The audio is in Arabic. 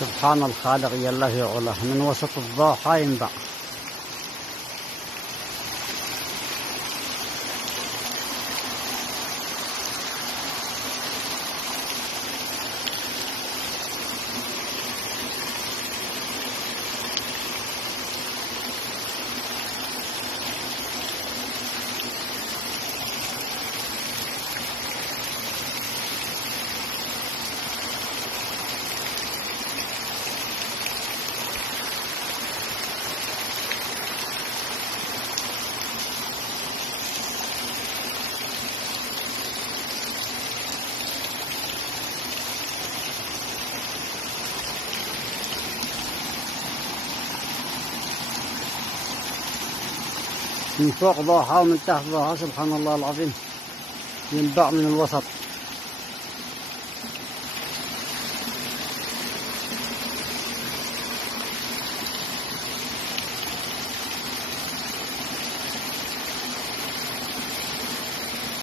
سبحان الخالق جل في علاه، من وسط الضاحى ينبع. من فوق ضاحى ومن تحت ضاحى، سبحان الله العظيم، ينبع من الوسط.